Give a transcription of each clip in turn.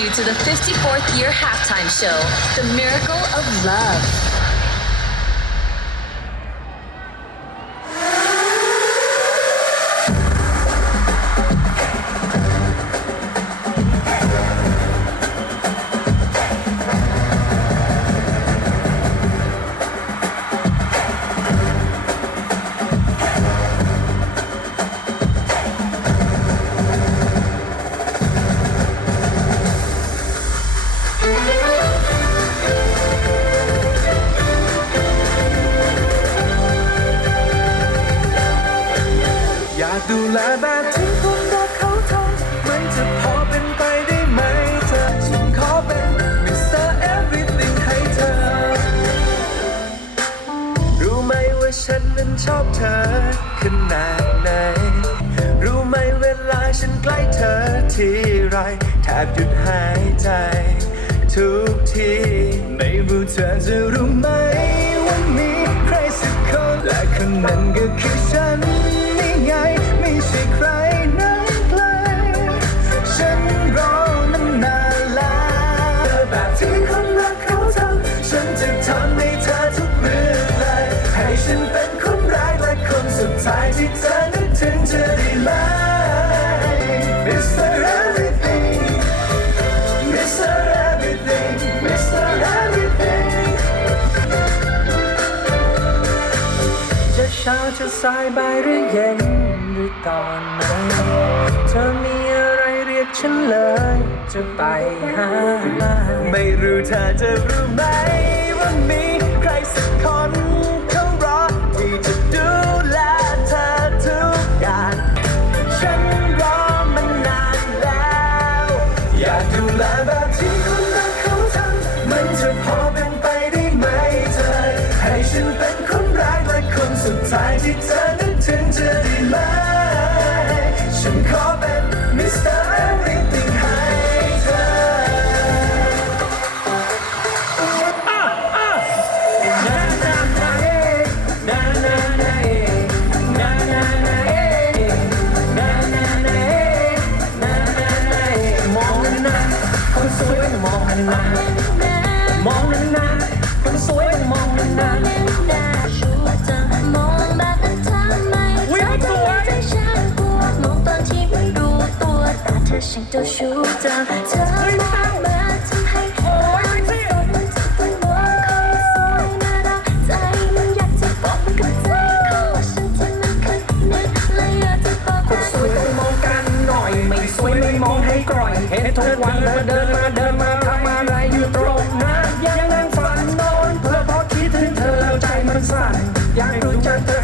you to the 54th year halftime show, The Miracle of Love. ดูแลแบบที่คนรักเขาทำมันจะพอเป็นไปได้ไหมเธอฉันขอเป็น Mr. Everything ให้เธอ รู้ไหมว่าฉันนั้นชอบเธอขนาดไหน รู้ไหมเวลาฉันใกล้เธอทีไรแทบหยุดหายใจ ทุกทีไม่รู้เธอจะรู้ไหมว่ามีใครสักคนและคนนั้นก็คือฉัน สายบ่ายหรือเย็นหรือตอนไหน เธอมีอะไรเรียกฉันเลย จะไปหา ไม่รู้เธอจะรู้ไหมว่ามีใครสักคน นานๆมองนานๆคนสวยต้องมองนานชูจะมองแบบนั้น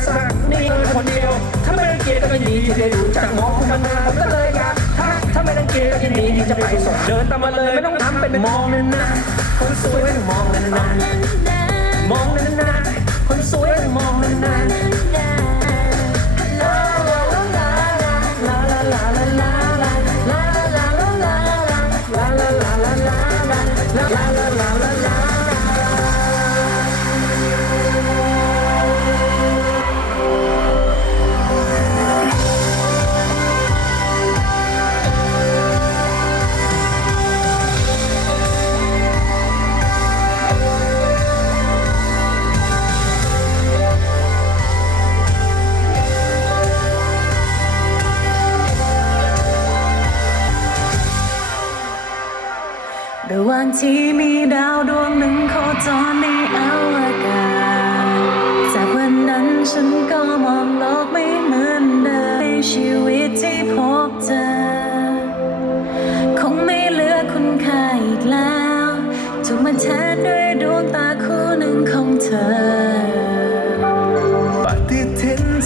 สักนี่คนเดียว ถ้าไม่รังเกียจก็ยินดีที่ได้รู้จักมองของมันาก็เลยอยากทักถ้าไม่รังเกียจก็ยินดีที่จะไปส่งเดินตามมาเลยไม่ต้องทำเป็นมองนานๆคนสวยมองนานๆมองนานๆคนสวยมองนานๆ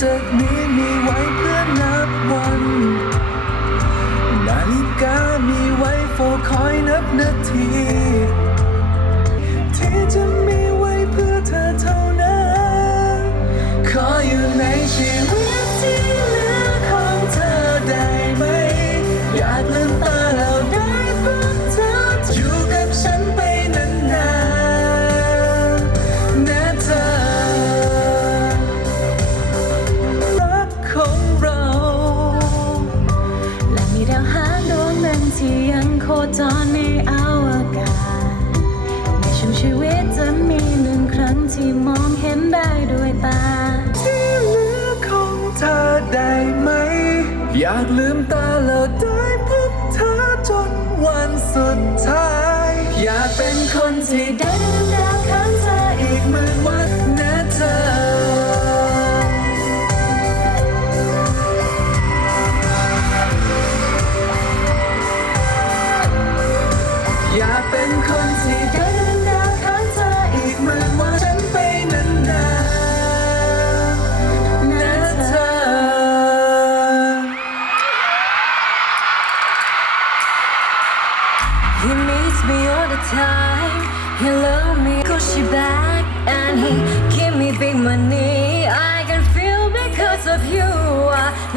จากนี้มีไว้เพื่อนับวัน นาฬิกามีไว้โฟคอยนับนาที อวกาศในช่วงชีวิตจะมีหนึ่งครั้งที่มองเห็นได้ด้วยตา ที่เหลือของเธอได้ไหม อยากลืมตาแล้วได้พบเธอจนวันสุดท้าย อยากเป็นคนที่ได้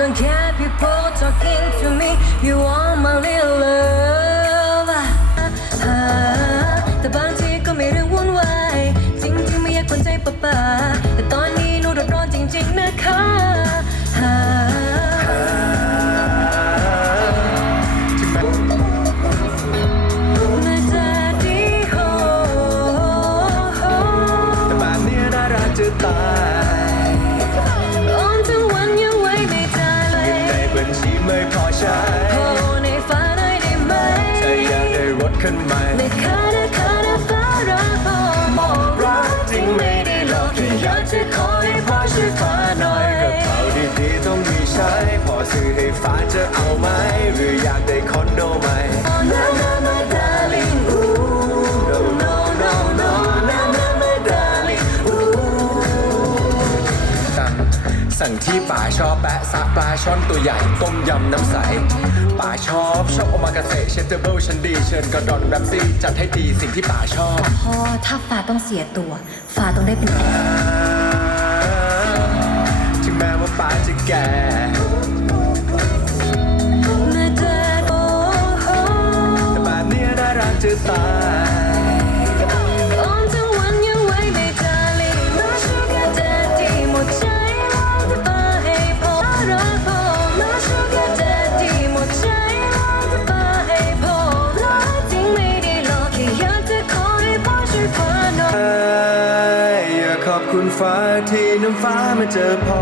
don't care people talking to me. You สั่งที่ป่าชอบแปะซะปลาช่อนตัวใหญ่ต้มยำน้ำใสป่าชอบชอบโอมากาเสะเชฟเทเบิลชันดีเชิญกระดอนแรปซี่จัดให้ดีสิ่งที่ป่าชอบพอถ้าฟ้าต้องเสียตัวฟ้าต้องได้เป็นแอร์ถึงแม้ว่าป่าจะแก่นะจ๊ะโอ้โหแต่แบบเนี้ยน่ารักจะตาย คุณฟ้าที่น้ำฟ้ามาเจอพ่อ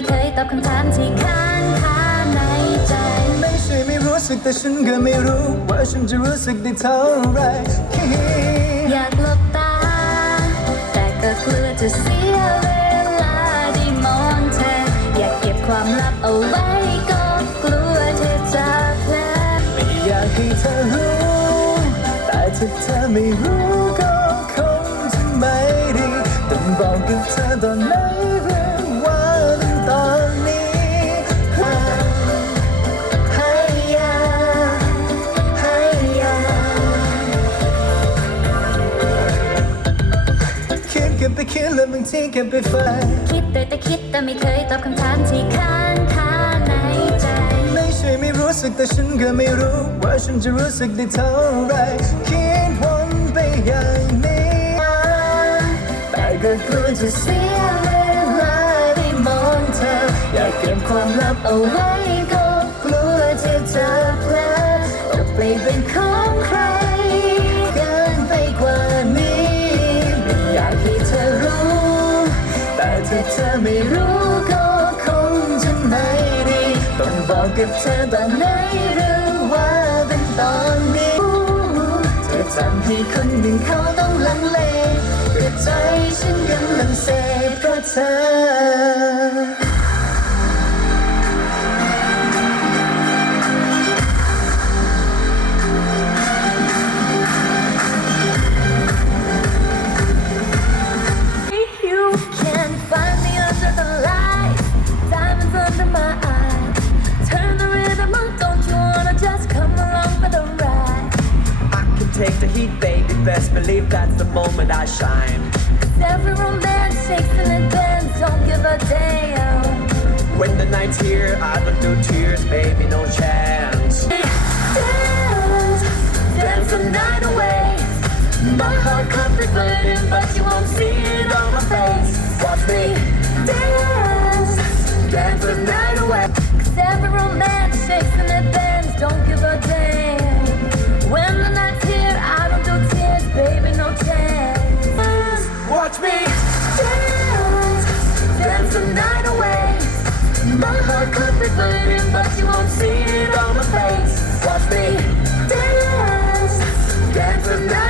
ไม่เคยตอบคำถามที่ค้างคาในใจ ไม่ใช่ไม่รู้สึกแต่ฉันก็ไม่รู้ว่าฉันจะรู้สึกได้เท่าไร อยากหลบตา แต่ก็กลัวจะเสียเวลาได้มองเธอ อยากเก็บความลับเอาไว้ก็กลัวเธอจะเพลอไม่อยากให้เธอรู้ แต่ถ้าเธอไม่รู้ แล้วบางทีกันไปฝันคิดแต่แต่คิดแต่ไม่เคยตอบคำถามที่ค้างคาในใจ ไม่ใช่ไม่รู้สึกแต่ฉันก็ไม่รู้ ว่าฉันจะรู้สึกได้เท่าไหรคิดวนไปอย่างนี้แต่ก็กลัวจะเสียเวลาได้มองเธอ อยากเก็บความลับเอาไว้ก็กลัวจะเจอเพลอตกไปเป็นของ ถ้าเธอไม่รู้ก็คงจะไม่ดีต้องบอกกับเธอตอนไหนหรือว่าเป็นตอนนี้เธอทำให้คนหนึ่งเขาต้องลังเลแต่ใจฉันกำลังเสพเพราะเธอ My heart could be but you won't see it on my face. Watch me dance, dance the night away. Every romance shakes and it bends, don't give a damn. When the night's here, I don't do tears, baby, no. Watch me. Dance, dance the night away. My but you won't see it on my face. Watch me dance, dance the night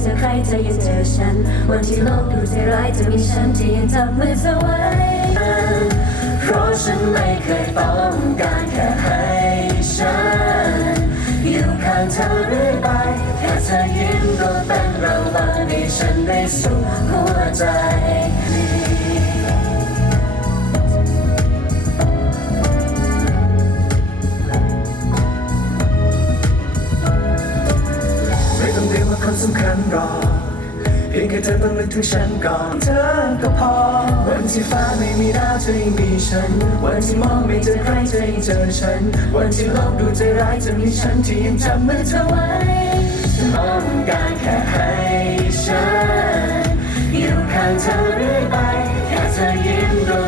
เจอใครเธอยังเจอฉัน วันที่โลกดูใจร้ายจะมีฉันที่ยังจับมือเธอไว้เพราะฉันไม่เคยต้องการแค่ให้ฉัน อยู่ข้างเธอเรื่อยไป แค่เธอยิ้มก็เป็นรางวัลให้ฉันได้สุขหัวใจ สำคัญรอ เพียงแค่เธอต้องนึกถึงฉันก่อนเธอก็พอ วันที่ฟ้าไม่มีดาวเธอยังมีฉัน วันที่มองไม่เจอใครเธอยังเจอฉัน วันที่โลกดูใจร้ายจะมีฉันที่ยังจับมือเธอไว้ต้องการแค่ให้ฉันอยู่ข้างเธอเรื่อยไปแค่เธอยิ้มก็เป็นร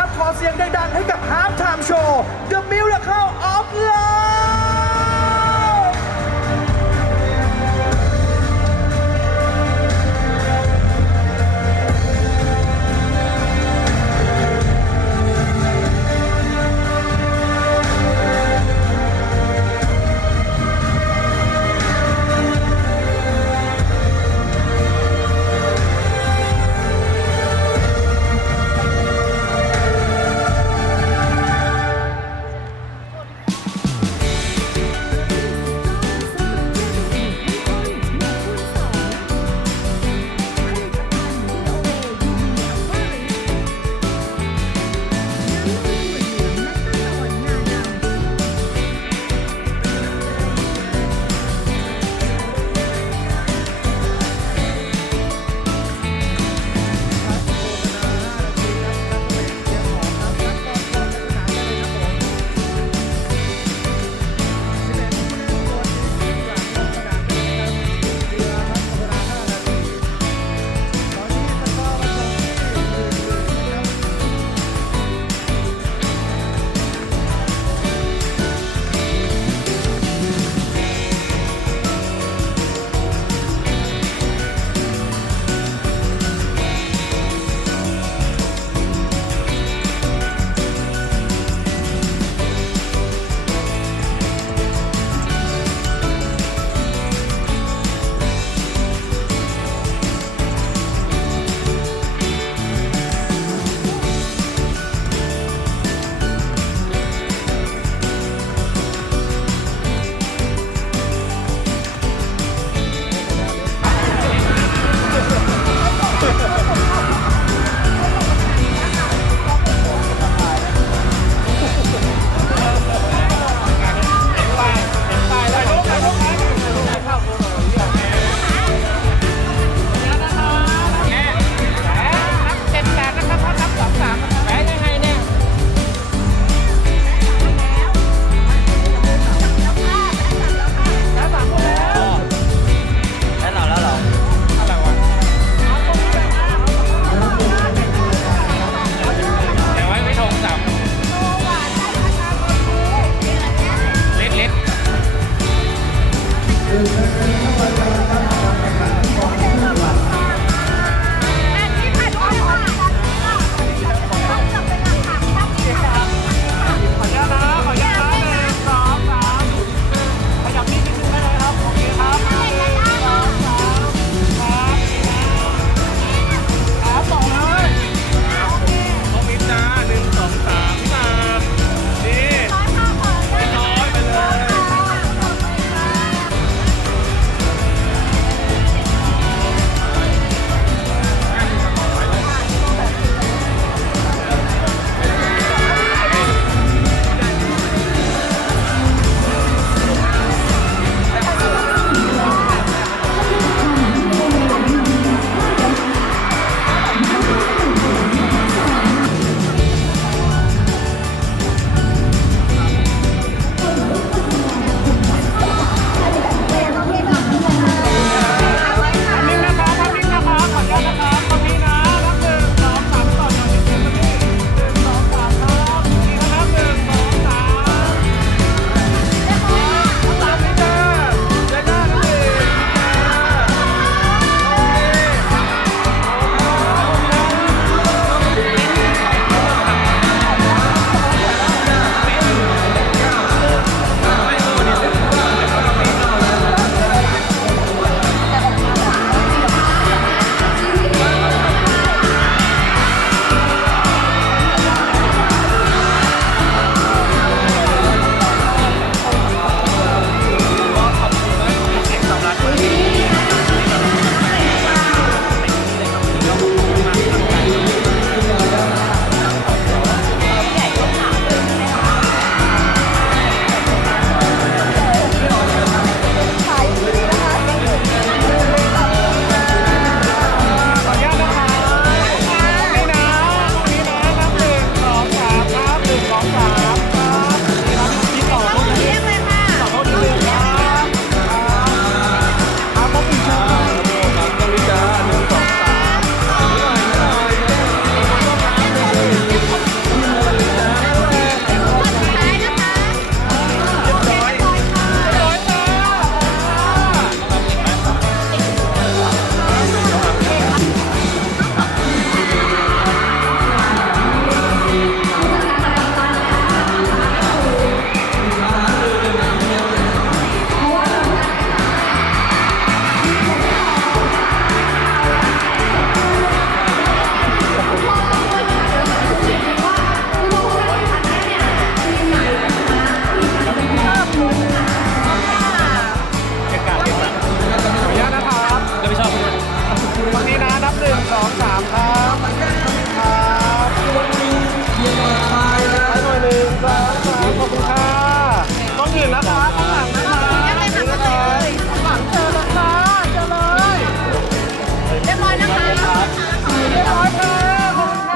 อง3ครับ ขอเสียงดังๆให้กับ Half Time Show The Miracle of Love